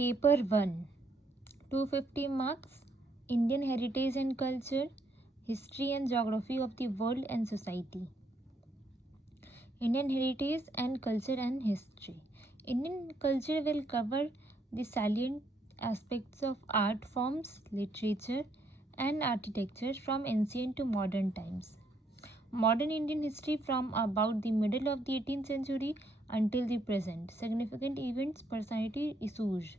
Paper 1, 250 marks, Indian Heritage and Culture, History and Geography of the World and Society. Indian Heritage and Culture and History. Indian culture will cover the salient aspects of art forms, literature, and architecture from ancient to modern times. Modern Indian history from about the middle of the 18th century until the present. Significant events, personality, issues.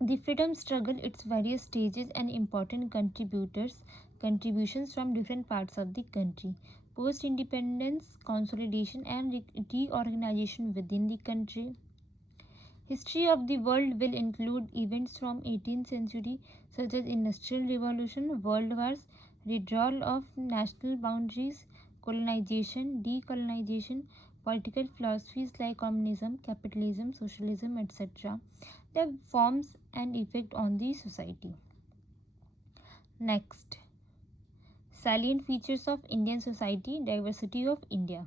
The freedom struggle, its various stages, and important contributions from different parts of the country. Post-independence, consolidation, and reorganization within the country. History of the world will include events from 18th century such as Industrial Revolution, World Wars, withdrawal of national boundaries, colonization, decolonization, political philosophies like communism, capitalism, socialism, etc. Their forms and effect on the society. Next, salient features of Indian society, diversity of India,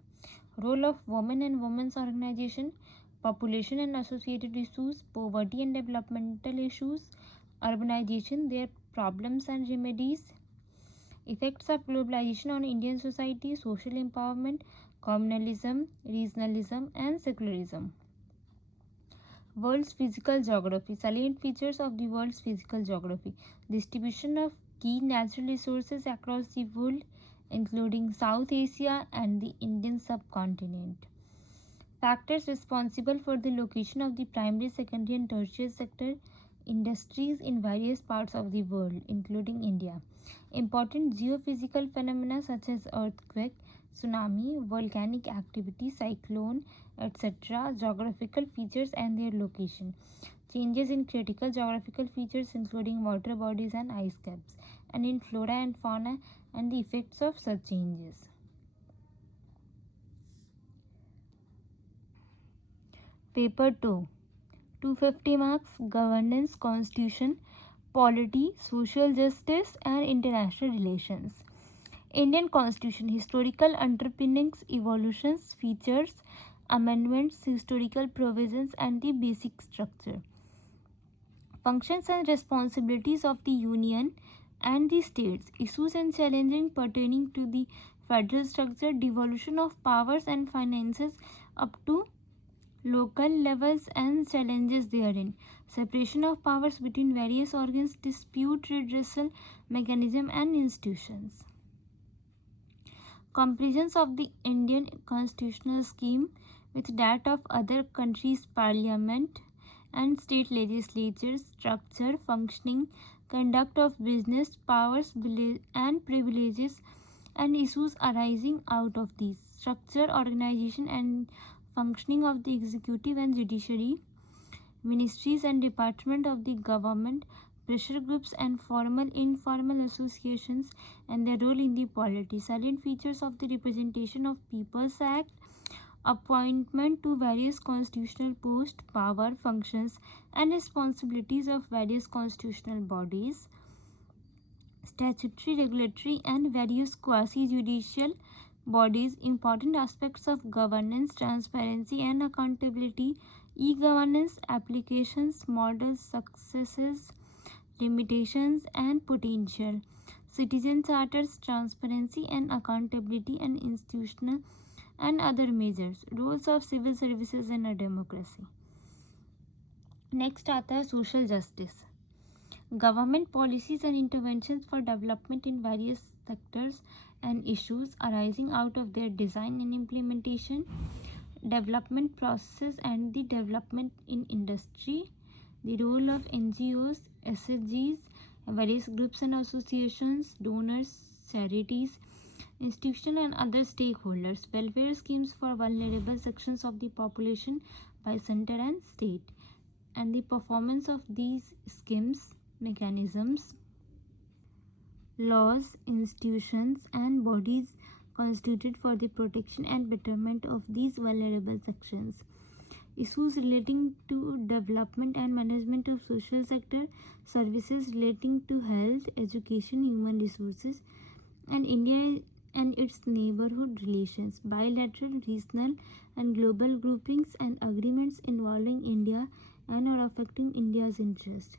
role of women and women's organization, population and associated issues, poverty and developmental issues, urbanization, their problems and remedies, effects of globalization on Indian society, social empowerment, communalism, regionalism, and secularism. World's physical geography, salient features of the world's physical geography, distribution of key natural resources across the world, including South Asia and the Indian subcontinent. Factors responsible for the location of the primary, secondary, and tertiary sector industries in various parts of the world, including India. Important geophysical phenomena such as earthquake, tsunami, volcanic activity, cyclone, etc. Geographical features and their location. Changes in critical geographical features including water bodies and ice caps, and in flora and fauna and the effects of such changes. Paper 2, 250 marks, Governance, Constitution, Polity, Social Justice, and International Relations. Indian Constitution, historical underpinnings, evolutions, features, amendments, historical provisions, and the basic structure. Functions and responsibilities of the Union and the states, issues and challenges pertaining to the federal structure, devolution of powers and finances up to local levels and challenges therein, separation of powers between various organs, dispute redressal mechanism and institutions. Comparisons of the Indian constitutional scheme with that of other countries' parliament and state legislatures, structure, functioning, conduct of business, powers and privileges, and issues arising out of these, structure, organization, and functioning of the executive and judiciary, ministries and department of the government, pressure groups and formal informal associations, and their role in the polity. Salient features of the Representation of People's Act, appointment to various constitutional posts, power, functions, and responsibilities of various constitutional bodies, statutory, regulatory, and various quasi-judicial bodies, important aspects of governance, transparency, and accountability, e-governance, applications, models, successes, limitations, and potential, citizen charters, transparency and accountability, and institutional and other measures, roles of civil services in a democracy. Next आता है social justice. Government policies and interventions for development in various sectors and issues arising out of their design and implementation, development process and the development in industry, the role of NGOs, SHGs, various groups and associations, donors, charities, institutional and other stakeholders, welfare schemes for vulnerable sections of the population by center and state, and the performance of these schemes, mechanisms, laws, institutions, and bodies constituted for the protection and betterment of these vulnerable sections. Issues relating to development and management of social sector, services relating to health, education, human resources, and India and its neighborhood relations, bilateral, regional, and global groupings and agreements involving India and or affecting India's interest.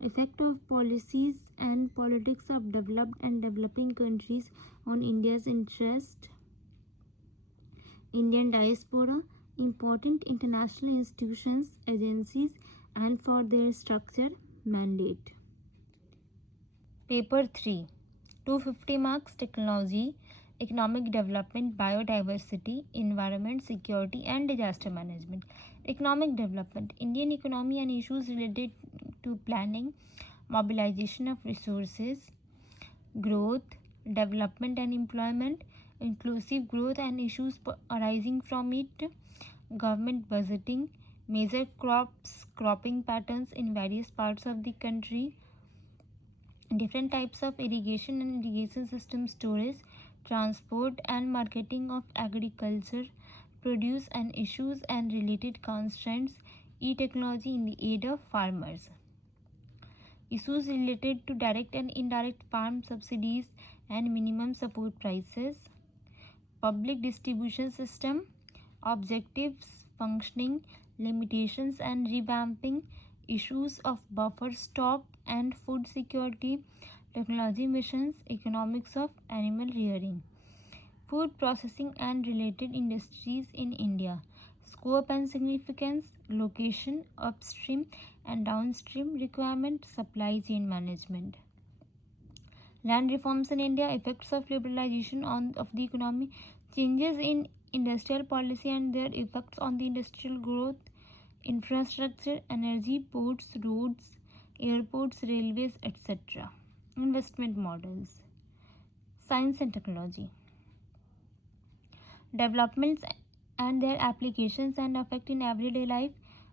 Effect of policies and politics of developed and developing countries on India's interest. Indian diaspora, important international institutions, agencies, and for their structure, mandate. Paper 3, 250 marks, technology, economic development, biodiversity, environment, security, and disaster management. Economic development, Indian economy and issues related to planning, mobilization of resources, growth, development and employment, inclusive growth and issues arising from it, government budgeting, major cropping patterns in various parts of the country, different types of irrigation and irrigation system storage, transport and marketing of agriculture produce and issues and related constraints, e-technology in the aid of farmers. Issues related to direct and indirect farm subsidies and minimum support prices, public distribution system, objectives, functioning, limitations and revamping, issues of buffer stock and food security, technology missions, economics of animal rearing, food processing and related industries in India, scope and significance, location, upstream and downstream requirement, supply chain management. Land reforms in India, effects of liberalization of the economy, changes in industrial policy and their effects on the industrial growth, infrastructure, energy, ports, roads, airports, railways, etc. Investment models. Science and technology. Developments and their applications and effect in everyday life,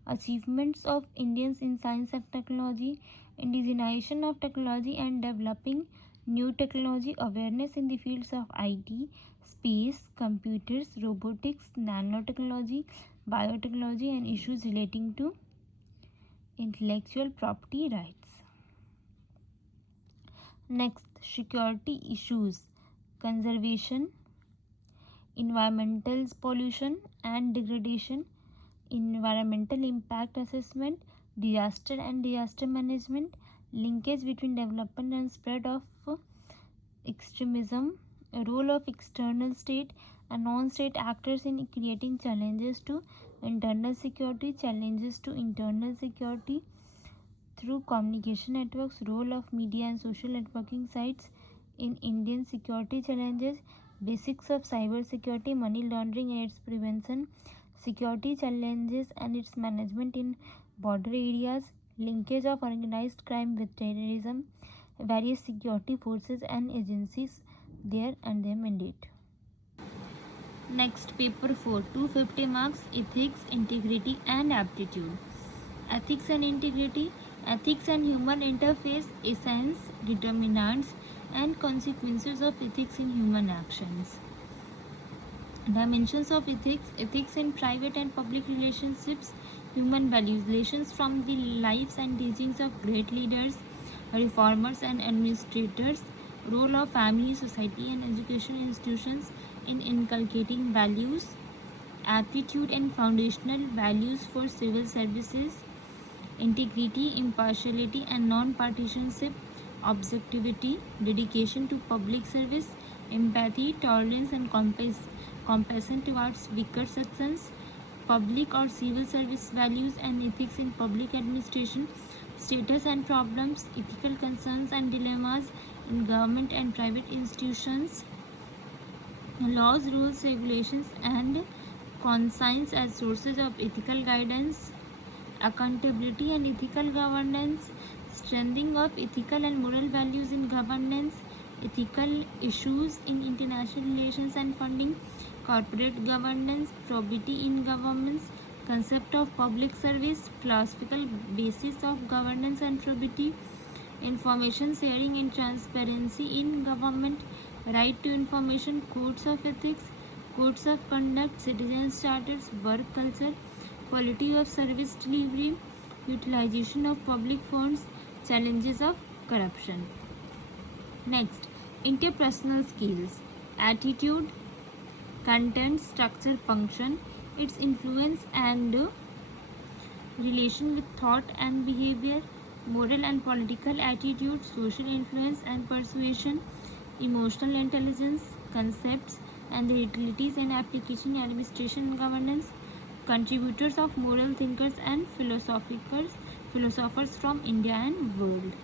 achievements of Indians in science and technology, indigenization of technology and developing new technology, awareness in the fields of IT, space, computers, robotics, nanotechnology, biotechnology, and issues relating to intellectual property rights. Next, security issues, conservation, environmental pollution and degradation, environmental impact assessment, disaster and disaster management, linkage between development and spread of extremism, role of external state and non-state actors in creating challenges to internal security, challenges to internal security through communication networks, role of media and social networking sites in Indian security challenges, basics of cyber security, money laundering and its prevention, security challenges and its management in border areas, linkage of organized crime with terrorism, various security forces and agencies there and their mandate. Next, paper 4, 250 marks, ethics, integrity and aptitude. Ethics and integrity, ethics and human interface, essence, determinants and consequences of ethics in human actions. Dimensions of ethics, ethics in private and public relationships, human values, lessons from the lives and teachings of great leaders, reformers and administrators, role of family, society and education institutions in inculcating values, attitude and foundational values for civil services, integrity, impartiality and non-partisanship, objectivity, dedication to public service, empathy, tolerance and compassion towards weaker sections, public or civil service values and ethics in public administration, status and problems, ethical concerns and dilemmas in government and private institutions, laws, rules, regulations and conscience as sources of ethical guidance, accountability and ethical governance, strengthening of ethical and moral values in governance, ethical issues in international relations and funding, corporate governance, probity in governments, concept of public service, philosophical basis of governance and probity, information sharing and transparency in government, right to information, codes of ethics, codes of conduct, citizens charters, work culture, quality of service delivery, utilization of public funds, challenges of corruption. Next, interpersonal skills, attitude, content, structure, function, its influence and relation with thought and behavior, moral and political attitude, social influence and persuasion, emotional intelligence, concepts and their utilities and application in administration and governance, contributors of moral thinkers and philosophers from India and world.